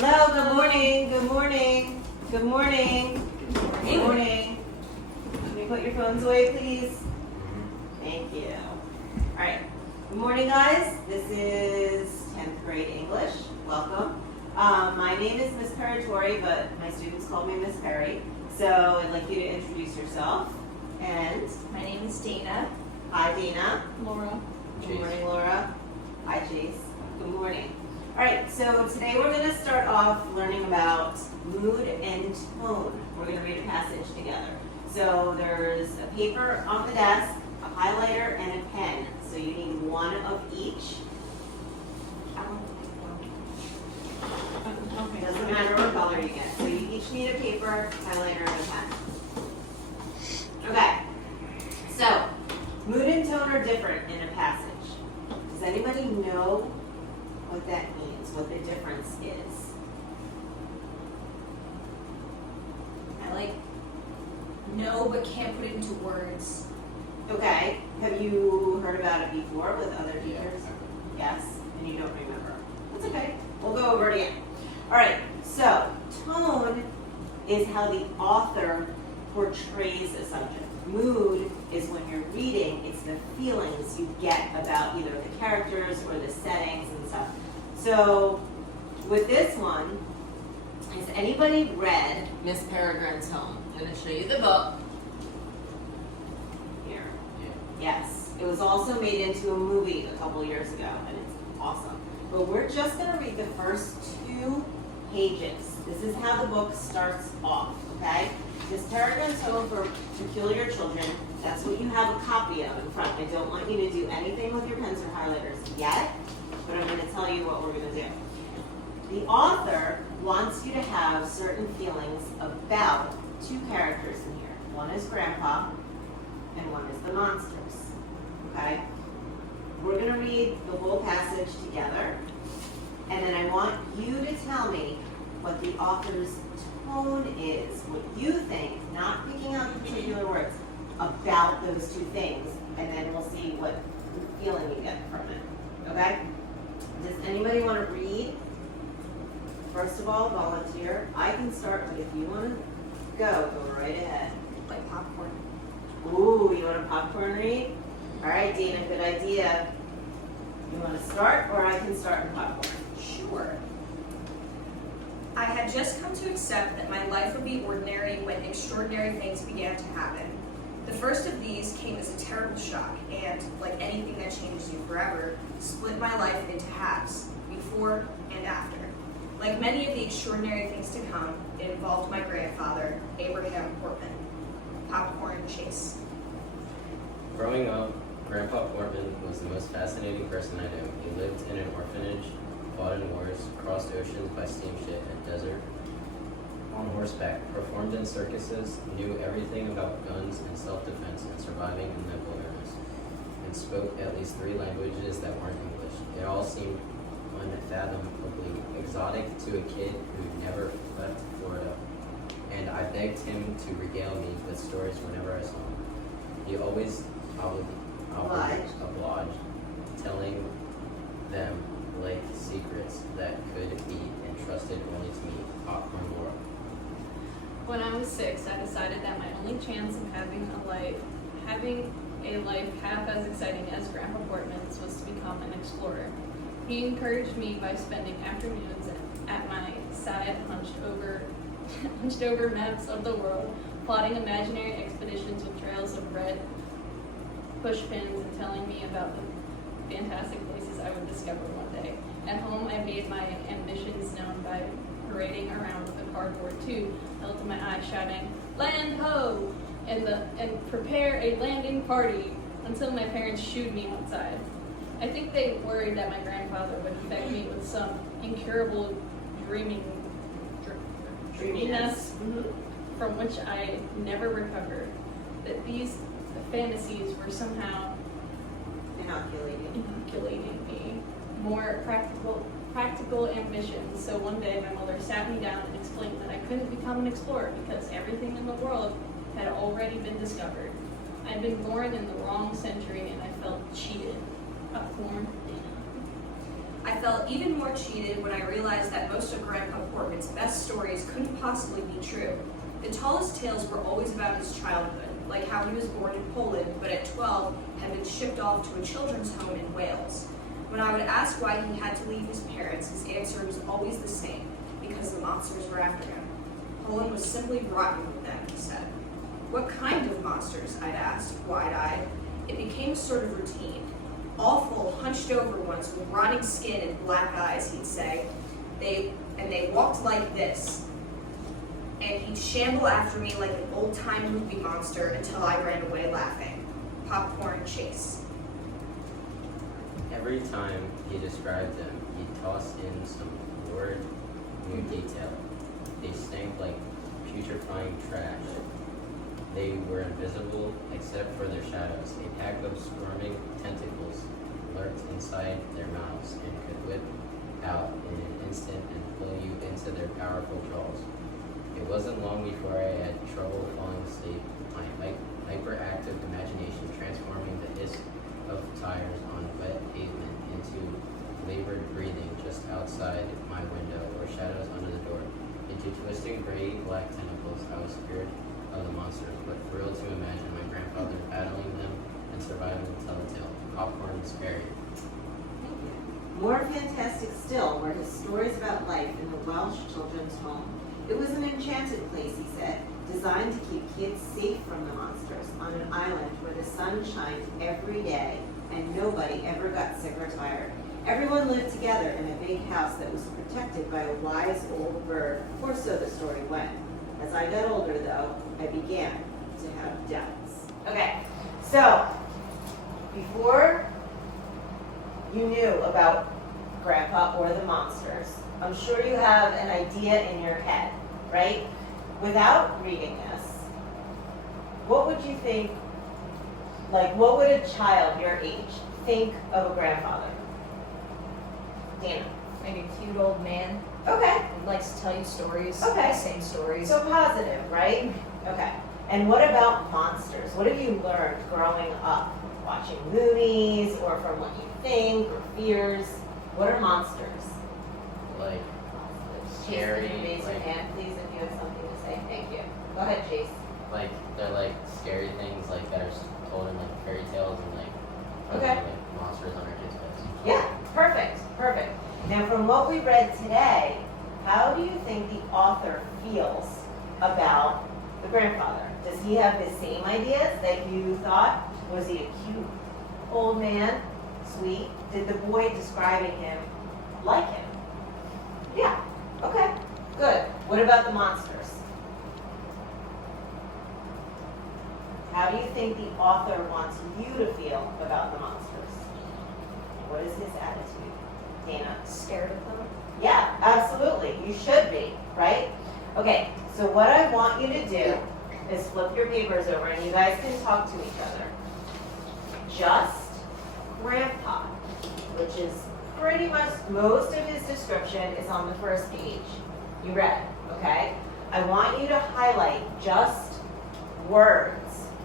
Hello, good morning, good morning, good morning, good morning. Can you put your phones away, please? Thank you. All right, good morning, guys. This is 10th grade English. Welcome. My name is Miss Peritore, but my students call me Miss Perry. So I'd like you to introduce yourself. And My name is Dana. hi, Dana. Laura. Good morning, Laura. Hi, Chase. Good morning. All right, so today we're going to start off learning about mood and tone. We're going to read a passage together. So there's a paper on the desk, a highlighter, and a pen. So you need one of each. It doesn't matter what color you get. So you each need a paper, highlighter, and a pen. Okay. So mood and tone are different in a passage. Does anybody know what that means, what the difference is? I know but can't put it into words. Okay, have you heard about it before with other teachers? Yes, and you don't remember. That's okay, we'll go over it again. All right, so tone is how the author portrays a subject. Mood is when you're reading, it's the feelings you get about either the characters or the settings and stuff. So with this one, has anybody read Miss Peregrine's Home? I'm going to show you the book. Here. Yes. It was also made into a movie a couple years ago, and it's awesome. But we're just going to read the first 2 pages. This is how the book starts off, okay? Miss Peregrine's Home for Peculiar Children. That's what you have a copy of in front. I don't want you to do anything with your pens or highlighters yet, but I'm going to tell you what we're going to do. The author wants you to have certain feelings about 2 characters in here. One is Grandpa, and one is the monsters. Okay? We're going to read the whole passage together, and then I want you to tell me what the author's tone is, what you think, not picking out particular words, about those 2 things, and then we'll see what feeling you get from it. Okay? Does anybody want to read? First of all, volunteer. I can start, but if you want to go right ahead. Like popcorn. Ooh, you want a popcorn read? All right, Dana, good idea. You want to start, or I can start with popcorn? Sure. I had just come to accept that my life would be ordinary when extraordinary things began to happen. The first of these came as a terrible shock and, like anything that changes you forever, split my life into halves, before and after. Like many of the extraordinary things to come, it involved my grandfather, Abraham Portman. Popcorn Chase. Growing up, Grandpa Portman was the most fascinating person I knew. He lived in an orphanage, fought in wars, crossed oceans by steamship and desert on horseback, performed in circuses, knew everything about guns and self-defense and surviving in the wilderness, and spoke at least 3 languages that weren't English. It all seemed unfathomably exotic to a kid who never left Florida, and I begged him to regale me with stories whenever I saw him. He always obliged, telling them like secrets that could be entrusted only to me. Popcorn Laura. When I was 6, I decided that my only chance of having a life half as exciting as Grandpa Portman's was to become an explorer. He encouraged me by spending afternoons at my side hunched over maps of the world, plotting imaginary expeditions with trails of red pushpins and telling me about the fantastic places I would discover one day. At home, I made my ambitions known by parading around with a cardboard tube held to my eye, shouting, "Land ho!" and prepare a landing party, until my parents shooed me outside. I think they worried that my grandfather would infect me with some incurable dreaminess from which I never recovered. That these fantasies were somehow inoculating me more practical ambitions. So one day my mother sat me down and explained that I couldn't become an explorer because everything in the world had already been discovered. I'd been born in the wrong century and I felt cheated. Popcorn. I felt even more cheated when I realized that most of Grandpa Portman's best stories couldn't possibly be true. The tallest tales were always about his childhood, like how he was born in Poland, but at 12 had been shipped off to a children's home in Wales. When I would ask why he had to leave his parents, his answer was always the same, because the monsters were after him. Poland was simply rotten with them, he said. What kind of monsters? I'd asked, wide-eyed. It became a sort of routine. Awful, hunched-over ones with rotting skin and black eyes, he'd say. They walked like this. And he'd shamble after me like an old-time movie monster until I ran away laughing. Popcorn chase. Every time he described them, he tossed in some lurid new detail. They stank like putrefying trash. They were invisible except for their shadows. A pack of squirming tentacles lurked inside their mouths and could whip out in an instant and pull you into their powerful jaws. It wasn't long before I had trouble falling asleep, my hyperactive imagination transforming the hiss of tires on wet pavement into labored breathing just outside my window or shadows under the door. Into twisting gray-black tentacles, I was scared of the monsters, but thrilled to imagine my grandfather battling them and surviving the telltale. Popcorn scary. More fantastic still were his stories about life in the Welsh children's home. It was an enchanted place, he said, designed to keep kids safe from the monsters on an island where the sun shined every day and nobody ever got sick or tired. Everyone lived together in a big house that was protected by a wise old bird, or so the story went. As I got older, though, I began to have doubts. Okay, so before you knew about Grandpa or the monsters, I'm sure you have an idea in your head, right? Without reading this, what would you think, like what would a child your age think of a grandfather? Dana. Maybe a cute old man Okay, who likes to tell you stories, Okay. the same stories. so positive, right? Okay, and what about monsters? What have you learned growing up? Watching movies, or from what you think, or fears? What are monsters? Like, Chase, Scary, can you raise your like- hand, please, if you have something to say? Thank you. Go ahead, Chase. like, they're like scary things like that are told in like fairy tales and like, Okay. like monsters on our kids' beds. Yeah, perfect, perfect. Now, from what we read today, how do you think the author feels about the grandfather? Does he have the same ideas that you thought? Was he a cute old man, sweet? Did the boy describing him like him? Yeah, okay, good. What about the monsters? How do you think the author wants you to feel about the monsters? What is his attitude? Dana? Scared of them? Yeah, absolutely. You should be, right? Okay, so what I want you to do is flip your papers over and you guys can talk to each other. Just Grandpa, which is pretty much most of his description is on the first page. You read, okay? I want you to highlight just words.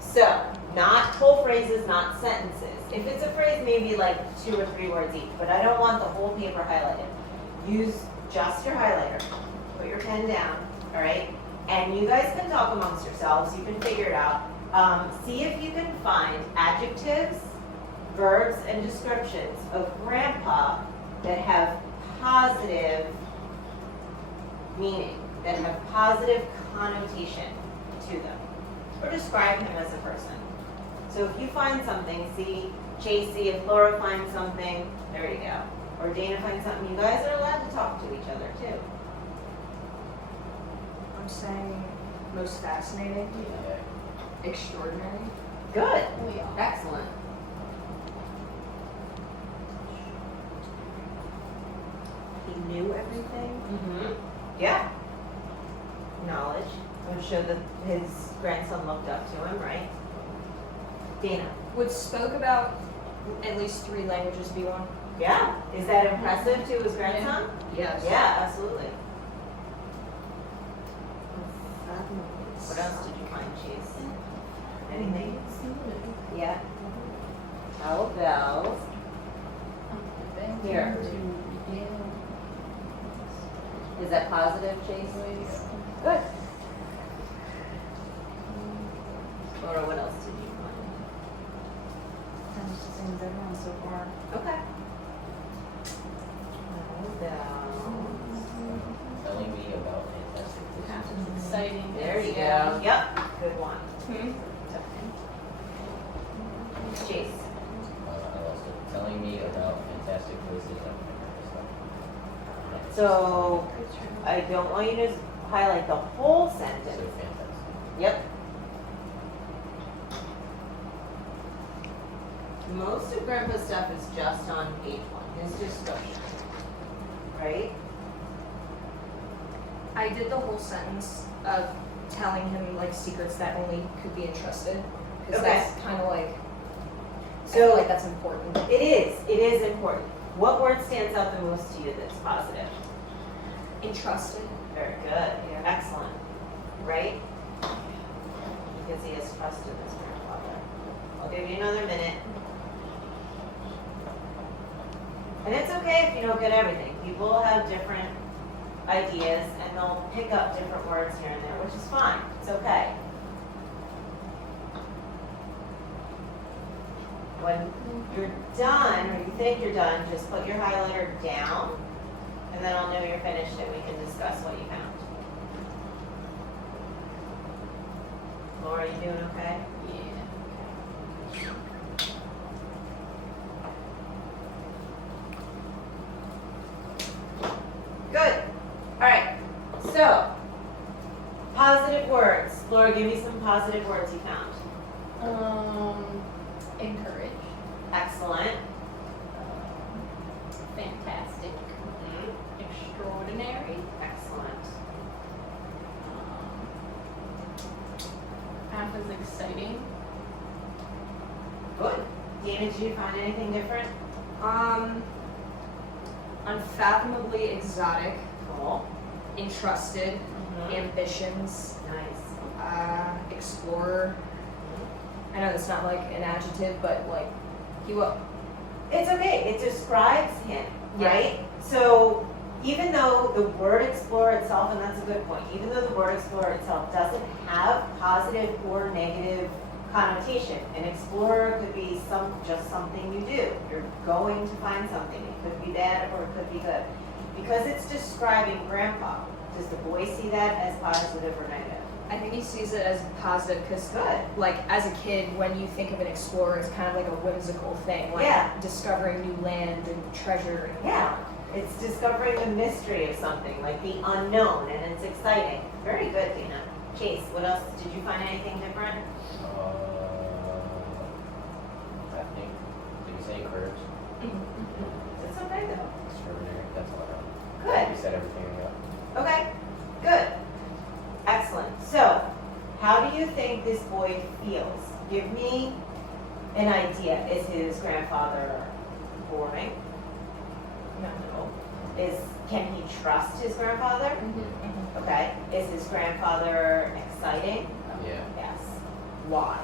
So, not whole phrases, not sentences. If it's a phrase, maybe like 2 or 3 words each, but I don't want the whole paper highlighted. Use just your highlighter. Put your pen down, all right? And you guys can talk amongst yourselves. You can figure it out. See if you can find adjectives, verbs, and descriptions of Grandpa that have positive meaning, that have positive connotation to them, or describe him as a person. So if you find something, see Chase, see if Laura finds something, there you go. Or Dana finds something, you guys are allowed to talk to each other too. I'm saying most fascinating, Yeah. extraordinary. Good, We are. excellent. He knew everything. Mm-hmm. Yeah. Knowledge. Would show that his grandson looked up to him, right? Dana. Would spoke about at least 3 languages be one? Yeah. Is that impressive to his grandson? Yes. Yeah, absolutely. What else did you find, Chase? Anything? Yeah. How about here? Is that positive, Chase? Good. Laura, what else did you find? I'm just the same as everyone so far. Okay. Hold down. Telling me about fantastic places. Exciting. There you Yeah. go. Yep, good one. Hmm? Chase. I lost it. Telling me about fantastic places I've never visited. So, I don't want you to highlight the whole So sentence. fantastic. Yep. Most of Grandpa's stuff is just on page 1, his description. Right? I did the whole sentence of telling him like secrets that only could be entrusted. Because Okay. that's kind of like, I So- feel like that's important. It is important. What word stands out the most to you that's positive? Entrusted. Very good. Excellent. Right? Because he has trust in his grandfather. I'll give you another minute. And it's okay if you don't get everything. People have different ideas and they'll pick up different words here and there, which is fine. It's okay. When you're done, or you think you're done, just put your highlighter down, and then I'll know you're finished and we can discuss what you found. Laura, you doing okay? Yeah. Good. All right. So, positive words. Laura, give me some positive words you found. Encourage. Excellent. Fantastic. Extraordinary. Excellent. Half is exciting. Good. Dana, did you find anything different? Unfathomably exotic, Cool. entrusted, ambitions, Nice. explorer. I know that's not like an adjective, but like he will. It's okay. It describes him, Yeah. right? So even though the word explorer itself, and that's a good point, even though the word explorer itself doesn't have positive or negative connotation, an explorer could be just something you do. You're going to find something. It could be bad or it could be good. Because it's describing Grandpa, does the boy see that as positive or negative? I think he sees it as positive because, Good. like, as a kid, when you think of an explorer, it's kind of like a whimsical thing, like Yeah. discovering new land and treasure. And Yeah. It's discovering the mystery of something, like the unknown, and it's exciting. Very good, Dina. Chase, what else? Did you find anything different? I think, did you say encourage? It's okay though. Extraordinary, that's all I got. Good. You said everything I got. Okay, good. Excellent. So, how do you think this boy feels? Give me an idea. Is his grandfather boring? No. Can he trust his grandfather? Okay. Is his grandfather exciting? Yeah. Yes. Why?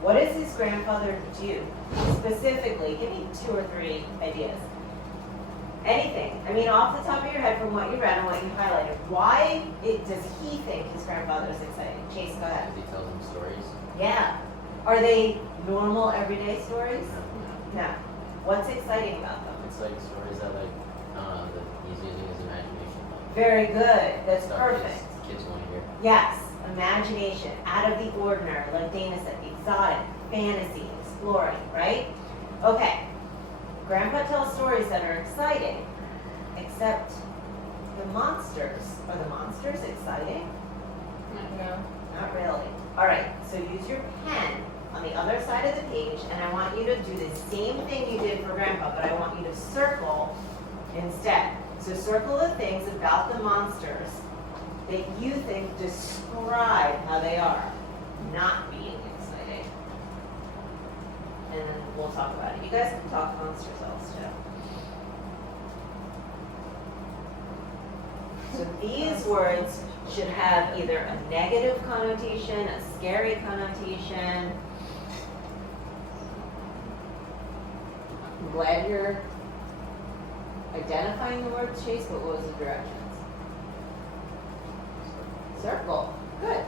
What does his grandfather do? Specifically, give me 2 or 3 ideas. Anything. I mean, off the top of your head from what you read and what you highlighted, why does he think his grandfather is exciting? Chase, go ahead. Because he tells them stories. Yeah. Are they normal, everyday stories? No. No. What's exciting about them? It's like stories that like, that he's using his imagination. Like, Very good. That's stuff perfect. Kids want to hear. Yes. Imagination. Out of the ordinary, like Dana said. Exotic. Fantasy. Exploring. Right? Okay. Grandpa tells stories that are exciting, except the monsters. Are the monsters exciting? No. Not really. All right, so use your pen on the other side of the page, and I want you to do the same thing you did for Grandpa, but I want you to circle instead. So circle the things about the monsters that you think describe how they are not being exciting. And then we'll talk about it. You guys can talk amongst yourselves too. So these words should have either a negative connotation, a scary connotation. I'm glad you're identifying the word chase, but what was the directions? Circle. Good.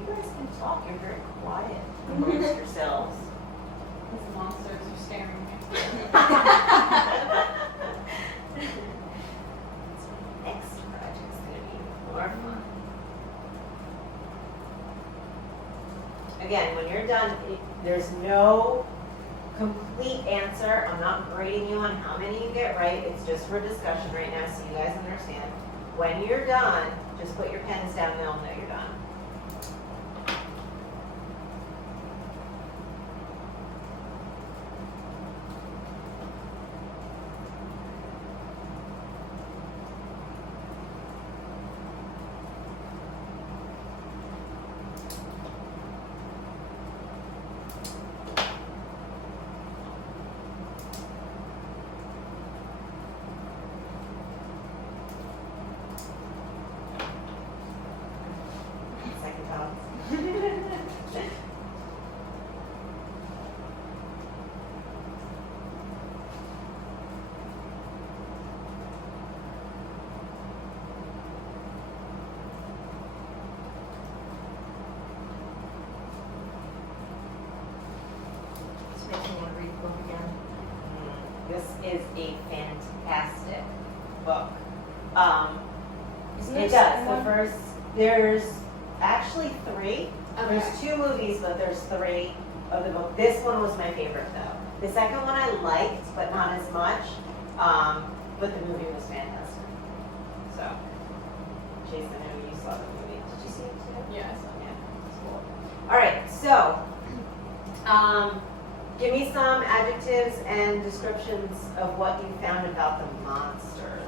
You guys can talk. You're very quiet amongst yourselves. These monsters are staring at me. Next project's gonna be more fun. Again, when you're done, there's no complete answer. I'm not grading you on how many you get right. It's just for discussion right now, so you guys understand. When you're done, just put your pens down and they'll know you're done. Second thoughts. This makes me want to read the book again. This is a fantastic book. Isn't It there a does. second The one? first, there's actually 3. Okay. There's 2 movies, but there's 3 of the book. This one was my favorite though. The second one I liked, but not as much. But the movie was fantastic. So, Jason, I know you saw the movie. Did you see it too? Yeah, so Yeah, it's cool. All right, so, give me some adjectives and descriptions of what you found about the monsters.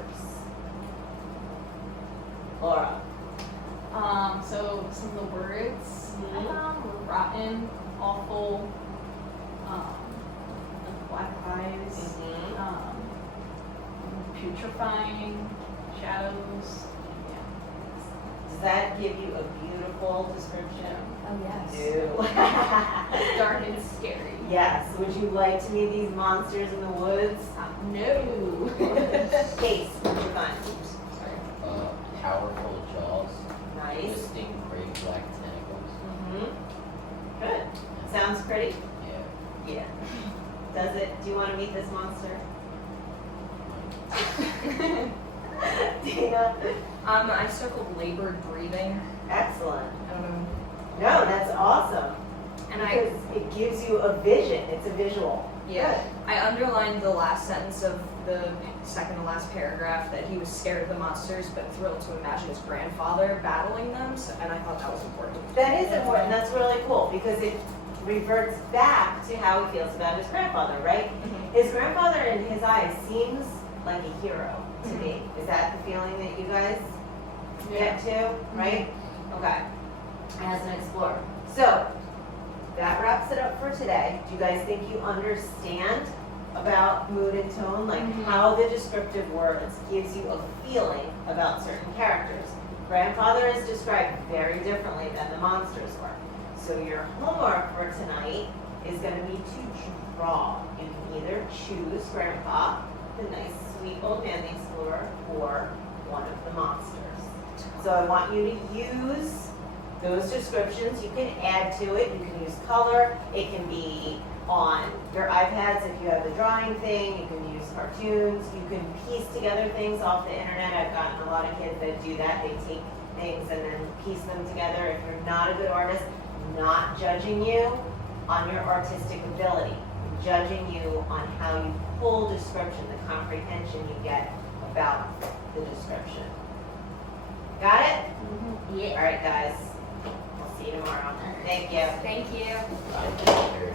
Laura. So some of the words I Mhm. found were rotten, awful, like black eyes, putrefying, shadows. Does that give you a beautiful description? Oh, yes. No. Dark and scary. Yes. Would you like to meet these monsters in the woods? No. Case, what did you find? Sorry. Powerful jaws. Nice. Distinct great black tentacles. Mm-hmm. Good. Sounds pretty? Yeah. Yeah. Does it? Do you want to meet this monster? Dina? I circled labored breathing. Excellent. I don't know. No, that's awesome. And Because it gives you a vision. It's a visual. I underlined the last sentence of the second to last paragraph that he was scared of the monsters but thrilled to imagine his grandfather battling them, and I thought that was important. That is important. That's really cool because it reverts back to how he feels about his grandfather, right? His grandfather, in his eyes, seems like a hero to me. Is that the feeling that you guys get to, right? Okay. As an explorer. So, that wraps it up for today. Do you guys think you understand about mood and tone? Like how the descriptive words gives you a feeling about certain characters. Grandfather is described very differently than the monsters were. So your homework for tonight is going to be to draw. You can either choose Grandpa, the nice, sweet old man, the explorer, or one of the monsters. So I want you to use those descriptions. You can add to it. You can use color. It can be on your iPads if you have the drawing thing. You can use cartoons. You can piece together things off the internet. I've gotten a lot of kids that do that. They take things and then piece them together. If you're not a good artist, I'm not judging you on your artistic ability. I'm judging you on how you pull description, the comprehension you get about the description. Got it? Yeah. All right, guys. We'll see you tomorrow. Thank you. Thank you. Bye.